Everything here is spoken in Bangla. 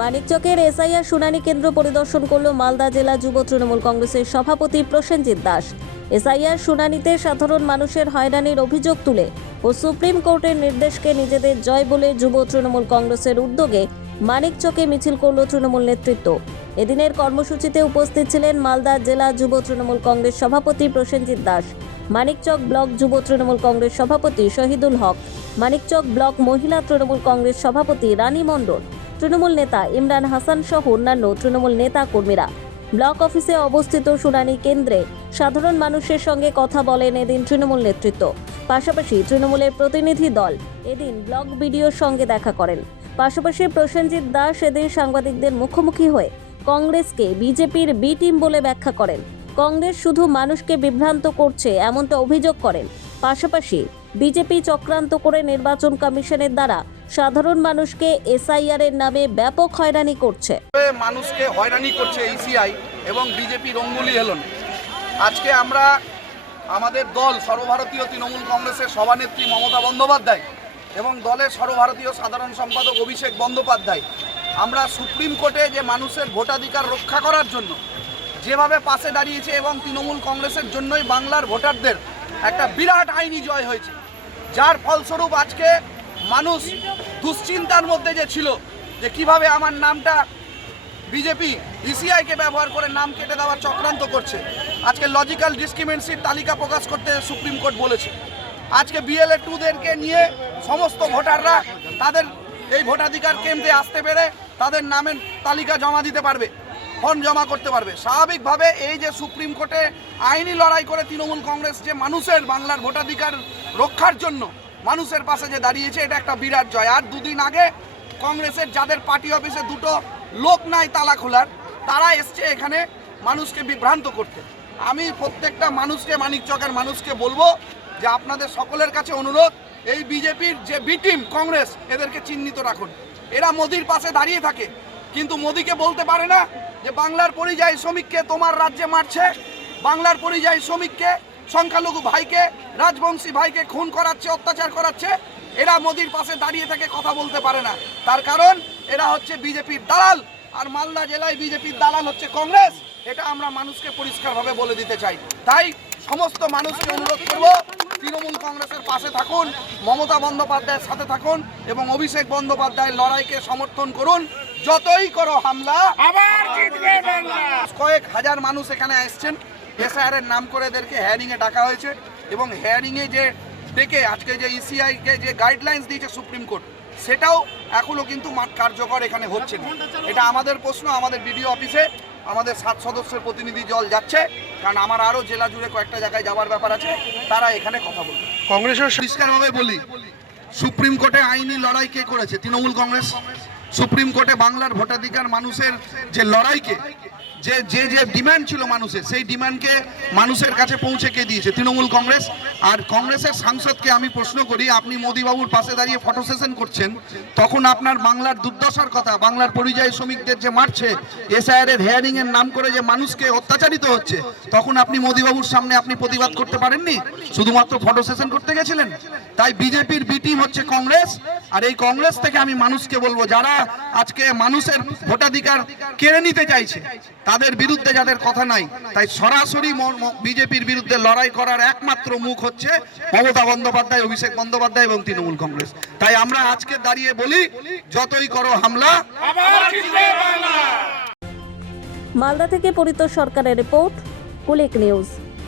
মানিকচকের এসআইআর শুনানি কেন্দ্র পরিদর্শন করল মালদা জেলা যুব তৃণমূল কংগ্রেসের সভাপতি প্রসেনজিৎ দাস। এসআইআর শুনানিতে সাধারণ মানুষের হয়রানির অভিযোগ তুলে ও সুপ্রিম কোর্টের নির্দেশকে নিজেদের জয় বলে যুব তৃণমূল কংগ্রেসের উদ্যোগে মানিকচকে মিছিল করল তৃণমূল নেতৃত্ব। এদিনের কর্মসূচিতে উপস্থিত ছিলেন মালদা জেলা যুব তৃণমূল কংগ্রেস সভাপতি প্রসেনজিৎ দাস, মানিকচক ব্লক যুব তৃণমূল কংগ্রেস সভাপতি শহীদুল হক, মানিকচক ব্লক মহিলা তৃণমূল কংগ্রেস সভাপতি রানী মণ্ডল, তৃণমূল নেতা ইমরান হাসান সহ অন্যান্য তৃণমূল নেতা কর্মীরা। ব্লক অফিসে অবস্থিত শুনানি কেন্দ্রে সাধারণ মানুষের সঙ্গে কথা বলেন এদিন তৃণমূল নেতৃত্ব। পাশাপাশি তৃণমূলের প্রতিনিধি দল এদিন ব্লক বিডিওর সঙ্গে দেখা করেন। পাশাপাশি প্রসেনজিৎ দাস এদিন সাংবাদিকদের মুখোমুখি হয়ে কংগ্রেসকে বিজেপির বি টিম বলে ব্যাখ্যা করেন। কংগ্রেস শুধু মানুষকে বিভ্রান্ত করছে এমনটা অভিযোগ করেন। পাশাপাশি বিজেপি চক্রান্ত করে নির্বাচন কমিশনের দ্বারা সাধারণ মানুষকে এসআইআর এর নামে ব্যাপক হয়রানি করছে। মানুষকে হয়রানি করছে ইসিআই এবং বিজেপি রঙ্গুলি হেলন। আজকে আমরা আমাদের দল সর্বভারতীয় তৃণমূল কংগ্রেসের সভানেত্রী মমতা বন্দ্যোপাধ্যায় এবং দলের সর্বভারতীয় সাধারণ সম্পাদক অভিষেক বন্দ্যোপাধ্যায় আমরা সুপ্রিম কোর্টে যে মানুষের ভোটাধিকার রক্ষা করার জন্য যেভাবে পাশে দাঁড়িয়েছে এবং তৃণমূল কংগ্রেসের জন্যই বাংলার ভোটারদের একটা বিরাট আইনি জয় হয়েছে, যার ফলস্বরূপ আজকে মানুষ দুশ্চিন্তার মধ্যে যে ছিল যে কিভাবে আমার নামটা বিজেপি ইসিআইকে ব্যবহার করে নাম কেটে দেওয়ার চক্রান্ত করছে। আজকে লজিক্যাল ডিসক্রিমিনেন্সির তালিকা প্রকাশ করতে সুপ্রিম কোর্ট বলেছে। আজকে বিএলএ 2দেরকে নিয়ে সমস্ত ভোটাররা তাদের এই ভোটাধিকার কেন্দ্রে আসতে পেরে তাদের নামের তালিকা জমা দিতে পারবে, ফর্ম জমা করতে পারবে। স্বাভাবিকভাবে এই যে সুপ্রিম কোর্টে আইনি লড়াই করে তৃণমূল কংগ্রেস যে মানুষের বাংলার ভোটাধিকার রক্ষার জন্য মানুষের পাশে যে দাঁড়িয়েছে, এটা একটা বিরাট জয়। আর দুদিন আগে কংগ্রেসের যাদের পার্টি অফিসে দুটো লোক নাই তালা খোলার, তারা এসছে এখানে মানুষকে বিভ্রান্ত করতে। আমি প্রত্যেকটা মানুষকে, মানিকচকের মানুষকে বলবো যে আপনাদের সকলের কাছে অনুরোধ, এই বিজেপির যে বি টিম কংগ্রেস, এদেরকে চিহ্নিত রাখুন। এরা মোদির পাশে দাঁড়িয়ে থাকে, কিন্তু মোদিকে বলতে পারে না যে বাংলার পরিযায়ী শ্রমিককে তোমার রাজ্যে মারছে, বাংলার পরিযায়ী শ্রমিককে, সংখ্যালঘু ভাইকে, রাজবংশী ভাইকে খুন করাচ্ছে, অত্যাচার করাচ্ছে। এরা মোদির পাশে দাঁড়িয়ে থেকে কথা বলতে পারে না, তার কারণ এরা হচ্ছে বিজেপির দালাল। আর মালদা জেলায় বিজেপির দালাল হচ্ছে কংগ্রেস। এটা আমরা মানুষকে পরিষ্কারভাবে বলে দিতে চাই। তাই সমস্ত মানুষকে অনুরোধ করব, তৃণমূল কংগ্রেসের পাশে থাকুন, মমতা বন্দ্যোপাধ্যায়ের সাথে থাকুন এবং অভিষেক বন্দ্যোপাধ্যায়ের লড়াইকে সমর্থন করুন। যতই করো হামলা, আবার জিতবে বাংলা। কয়েক হাজার মানুষ এখানে আসছেন, এসআইআর এর নাম করে এদেরকে হেয়ারিংয়ে ডাকা হয়েছে এবং হেয়ারিংয়ে যে ডেকে আজকে যে ইসিআইকে যে গাইডলাইন্স দিয়েছে সুপ্রিম কোর্ট, সেটাও এখনও কিন্তু কার্যকর এখানে হচ্ছে না। এটা আমাদের প্রশ্ন, আমাদের বিডিও অফিসে আমাদের 7 সদস্যের প্রতিনিধি দল যাচ্ছে, কারণ আমার আরও জেলা জুড়ে কয়েকটা জায়গায় যাওয়ার ব্যাপার আছে, তারা এখানে কথা বলবে। কংগ্রেসের পরিষ্কারভাবে বলি, সুপ্রিম কোর্টে আইনি লড়াই কে করেছে? তৃণমূল কংগ্রেস। সুপ্রিম কোর্টে বাংলার ভোটাধিকার মানুষের যে লড়াইকে, যে যে যে ডিমান্ড ছিল মানুষের, সেই ডিমান্ডকে মানুষের কাছে পৌঁছে কে দিয়েছে? তৃণমূল কংগ্রেস। আর কংগ্রেসের সাংসদকে আমি প্রশ্ন করি, আপনি মোদিবাবুর পাশে দাঁড়িয়ে ফটো সেশন করছেন, তখন আপনার বাংলার দুর্দশার কথা, বাংলার পরিযায়ী শ্রমিকদের যে মারছে, এসআইআর এর হেয়ারিং এর নাম করে যে মানুষকে অত্যাচারিত হচ্ছে, তখন আপনি মোদিবাবুর সামনে আপনি প্রতিবাদ করতে পারেননি, শুধুমাত্র ফটো সেশন করতে গেছিলেন। তাই বিজেপির বি টিম হচ্ছে কংগ্রেস। আর এই কংগ্রেস থেকে আমি মানুষকে বলবো, যারা আজকে মানুষের ভোটাধিকার কেড়ে নিতে চাইছে, তাদের বিরুদ্ধে যাদের কথা নাই, তাই সরাসরি বিজেপির বিরুদ্ধে লড়াই করার একমাত্র মুখ হচ্ছে মমতা বন্দ্যোপাধ্যায়, অভিষেক বন্দ্যোপাধ্যায় এবং তৃণমূল কংগ্রেস। তাই আমরা আজকে দাঁড়িয়ে বলি, যতই করো হামলা, আবার জিতবে বাংলা। মালদা থেকে পরিতোষ সরকারের রিপোর্ট, কুলিক নিউজ।